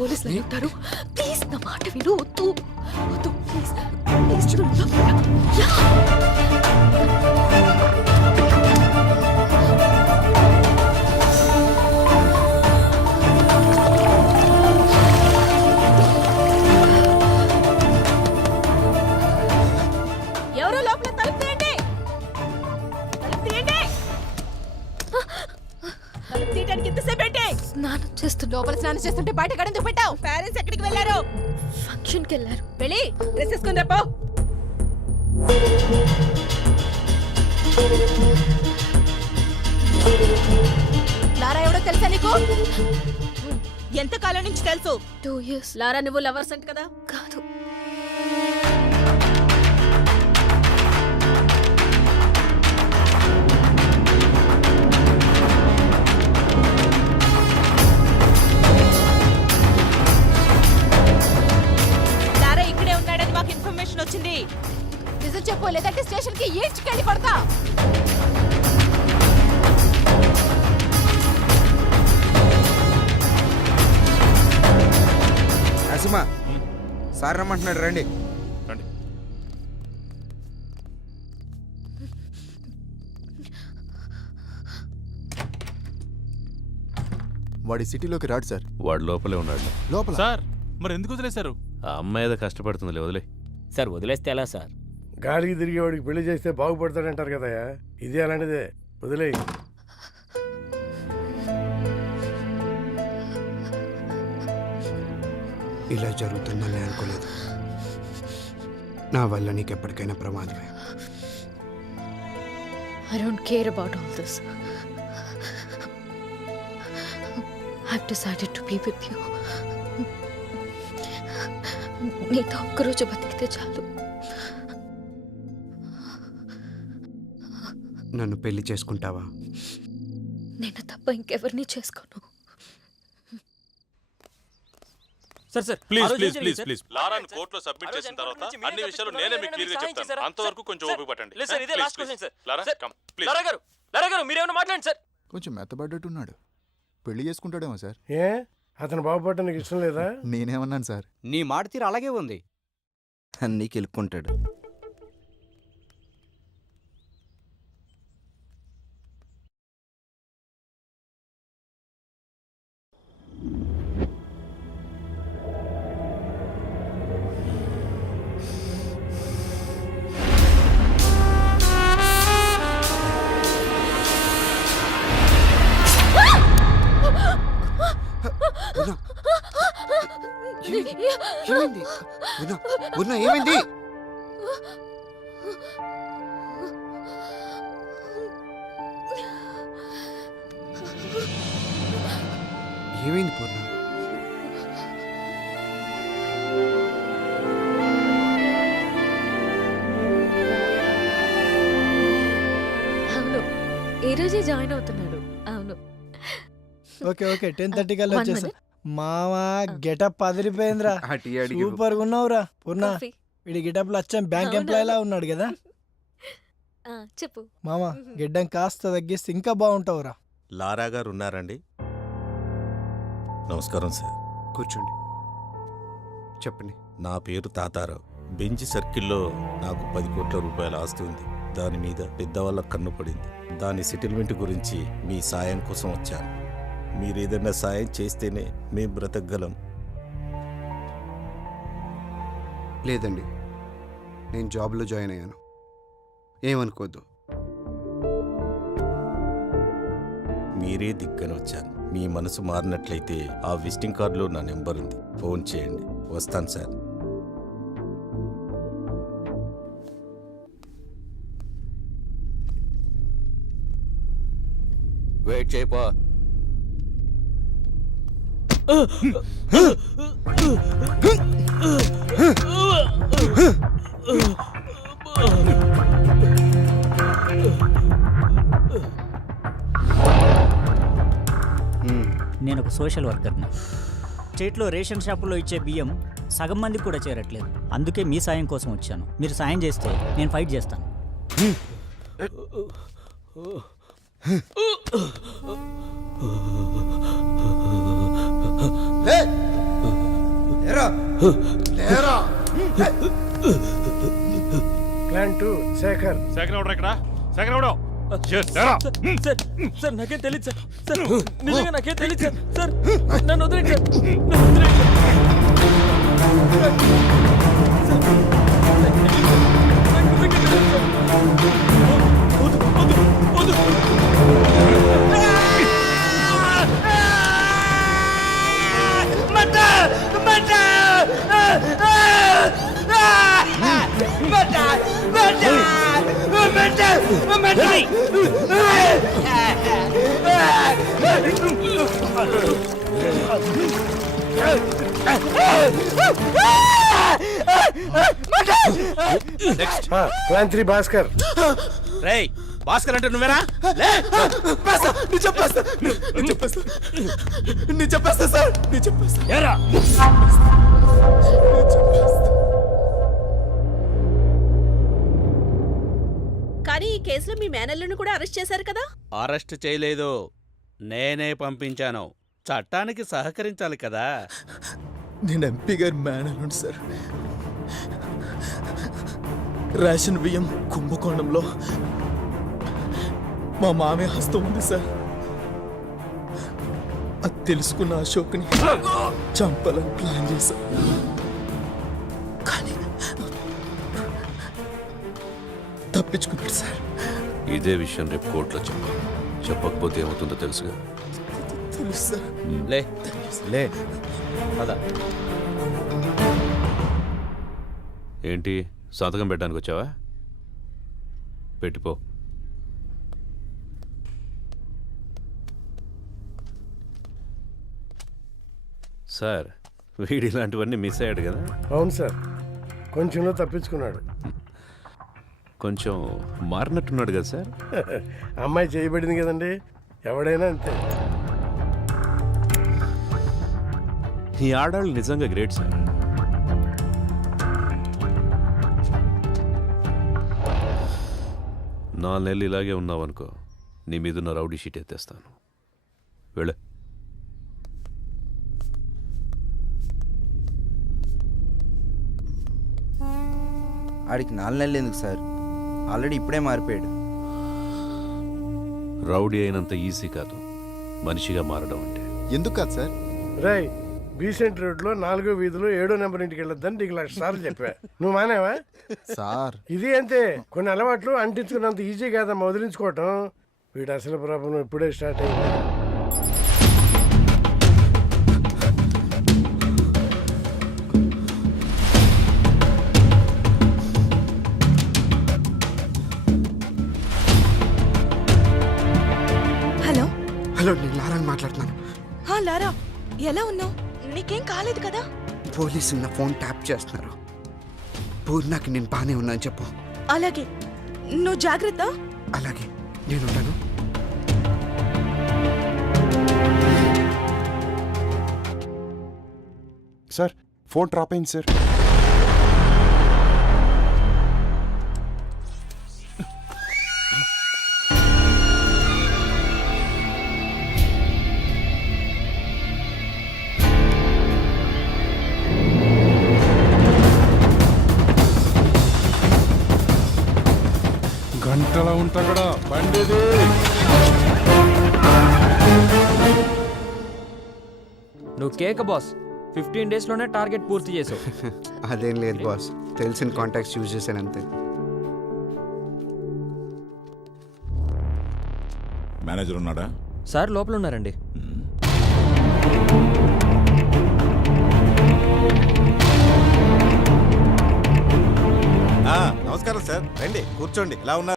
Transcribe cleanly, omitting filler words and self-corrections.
పోలీసులు ఉంటారు. ప్లీజ్ నా మాట విను. వద్దు వద్దు ప్లీజ్ ప్లీజ్ చూడు. ఎవరో లోపల తలుపు తీయండి. తలుపు తీయండి. తలుపు తీయడానికి ఎంతసేపు ఏంటి? స్నానం చేస్తున్నా. లోపల స్నానం చేస్తుంటే బయట గడెందుకు పెట్టావు? పేరెంట్స్ ఎక్కడికి వెళ్ళారు? ఫంక్షన్కి వెళ్ళారు. వెళ్ళి డ్రెస్ వేసుకుని రేపో. లారా ఎవడో తెలుసా నీకు? ఎంత కాలం నుంచి తెలుసు? 2 years. లారా నువ్వు లవర్స్ అంట కదా? కాదు. లారా ఇక్కడే ఉన్నాడని మాకు ఇన్ఫర్మేషన్ వచ్చింది. నిజం చెప్పు, లేదంటే స్టేషన్ కి ఈడ్చుకెళ్ళి పడతా. నరసింహ సార్ రమ్మంటున్నాడు, రండి. రండి. వాడి సిటీలోకి రాడు సార్. వాడు లోపలే ఉన్నాడు. లోపల సార్ మరి ఎందుకు వదిలేశారు? ఆ అమ్మాయి ఏదో కష్టపడుతుందిలే, వదిలే. సార్ వదిలేస్తే ఎలా సార్? గాలికి తిరిగేవాడికి పెళ్లి చేస్తే బాగుపడతాడంటారు కదయా, ఇది అలాంటిదే. వదిలేయి. ఇలా జరుగుతుందని నేను అనుకోలేదు. నా వల్ల నీకు ఎప్పటికైనా ప్రమాదమే. I don't care about all this. I've decided to be with you. నీతో ఒక్కరోజు బతికితే చాలు. నన్ను పెళ్లి చేసుకుంటావా? నేను తప్ప ఇంకెవరిని చేసుకోను. Sir sir please please please please లారాను కోర్టులో సబ్మిట్ చేసిన తర్వాత అన్ని విషయాలు నేనే మీకు క్లియర్ గా చెప్తాను. అంతవరకు కొంచెం ఓపిక పట్టండి. లేదు సార్, ఇదే last question sir. Lara come please. Lara గారు మీరేమైనా మాట్లాడండి సార్. కొంచెం మెత్తబడ్డట్టున్నాడు. పెళ్లి చేసుకుంటాడేమో సార్. ఏ అతను బాగుపడటం నీకు ఇష్టం లేదా? నేనేమన్నాను సార్? నీ మాట తీరు అలాగే ఉంది. అన్నీ కెలుక్కుంటాడు. ఏమైంది? ఏమైంది? ఏమైంది పూర్ణ? అవును, ఈ రోజే జాయిన్ అవుతున్నాడు. అవును. ఓకే ఓకే 10:30 కల్లా వచ్చేసా. మావా గెటప్ అదిరిపోయిందిరా. సూపర్ గా ఉన్నావురా పూర్ణ. వీడి గెటప్ లో వచ్చాం బ్యాంక్ ఎంప్లాయ్ లా ఉన్నాడు కదా. చెప్పు మామా, గిడ్డం కాస్త తగ్గిస్తే ఇంకా బాగుంటావురా. లారా గారు ఉన్నారండి? నమస్కారం సార్. కూర్చోండి, చెప్పండి. నా పేరు తాతారావు. బెంచ్ సర్కిల్లో నాకు 10 కోట్ల రూపాయల ఆస్తి ఉంది. దాని మీద పెద్దవాళ్ళ కన్ను పడింది. దాని సెటిల్మెంట్ గురించి మీ సాయం కోసం వచ్చాను. మీరేదన్నా సాయం చేస్తేనే మేము బ్రతకగలం. లేదండి, నేను జాబ్లో జాయిన్ అయ్యాను, ఏమనుకోద్దు. మీరే దిగ్గని వచ్చాను. మీ మనసు మారినట్లయితే ఆ విజిటింగ్ కార్డులో నా నెంబర్ ఉంది, ఫోన్ చేయండి. వస్తాను సార్. వెయిట్ చేయపో. నేను ఒక సోషల్ వర్కర్ని. స్టేట్లో రేషన్ షాపులో ఇచ్చే బియ్యం సగం మందికి కూడా చేరట్లేదు. అందుకే మీ సాయం కోసం వచ్చాను. మీరు సాయం చేస్తే నేను ఫైట్ చేస్తాను. ప్లాన్ 2 శేఖర్. సెకండ్ ఆర్డర్ ఇక్కడ సెకండ్ ఆర్డర్ సార్ నాకేం తెలియదు సార్. సార్ నిజంగా నాకేం తెలియదు సార్. సార్ నన్ను వదిలేండి సార్. నన్ను వదిలేండి ప్లాన్ 3 భాస్కర్. రేయ్ భాస్కర్ అంటే నువ్వేనా? కానీ ఈ కేసులో మీ మేనల్లును కూడా అరెస్ట్ చేశారు కదా? అరెస్ట్ చేయలేదు, నేనే పంపించాను. చట్టానికి సహకరించాలి కదా. నేను ఎంపీ గారి మేనల్లుండి సార్. రేషన్ బియ్యం కుంభకోణంలో మా మామయ్య హస్తం ఉంది సార్. అది తెలుసుకున్న అశోక్ని చంపాలని ప్లాన్ చేశా. కానీ తప్పించుకున్నాడు సార్. ఇదే విషయం రేపు కోర్టులో చెప్పకపోతే ఏమవుతుందో తెలుసుగా. తెలుసు సార్. లే పద. ఏంటి సంతకం పెట్టడానికి వచ్చావా? పెట్టిపో. సార్ వీడి ఇలాంటివన్నీ మిస్ అయ్యాడు కదా. అవును సార్, కొంచెంలో తప్పించుకున్నాడు. కొంచెం మారినట్టున్నాడు కదా సార్. అమ్మాయి చేయబడింది కదండి, ఎవడైనా అంతే. ఈ ఆడాళ్ళు నిజంగా గ్రేట్ సార్. నాలుగు నెలలు ఇలాగే ఉన్నావనుకో, నీ మీదున్న రౌడీ షీట్ ఎత్తేస్తాను. వెళ్ళే. ఆడికి 4 నెలలు ఎందుకు సార్? ఆల్రెడీ ఇప్పుడే మారిపోయాడు. రౌడీ అయినంత ఈజీ కాదు మనిషిగా మారడం అంటే. ఎందుకు కాదు సార్? రై బీసెంట్ రోడ్లో 4వ వీధిలో 7వ నెంబర్ ఇంటికి వెళ్ళొద్దని నీకు 1,00,000 సార్లు చెప్పా. నువ్వు మానేవా? సార్ ఇది అంతే, కొన్ని అలవాట్లు అంటించుకున్నంత ఈజీ కాదమ్మా వదిలించుకోవటం. వీడు అసలు ప్రాబ్లం ఇప్పుడే స్టార్ట్ అయింది. హలో హలో, నేను లారాని మాట్లాడుతున్నాను. లారా, ఎలా ఉన్నావు? నీకేం కాలేదు కదా? పోలీసులు నా ఫోన్ ట్యాప్ చేస్తున్నారు. పూర్ణకి నేను బానే ఉన్నాను చెప్పు. అలాగే, నువ్వు జాగ్రత్త. అలాగే, నేను ఉంటాను. సార్ ఫోన్ డ్రాప్ అయింది సార్. గంటలా ఉంటా కూడా బండిది. నువ్వు కేక బాస్. 15 days లోనే టార్గెట్ పూర్తి చేసావు. అదేం లేదు బాస్, తెలిసిన కాంటాక్ట్స్ యూజ్ చేశాను అంతే. మేనేజర్ ఉన్నాడా? సార్ లోపల ఉన్నారండి. నమస్కారం సార్, రండి కూర్చోండి. ఎలా ఉన్నారు?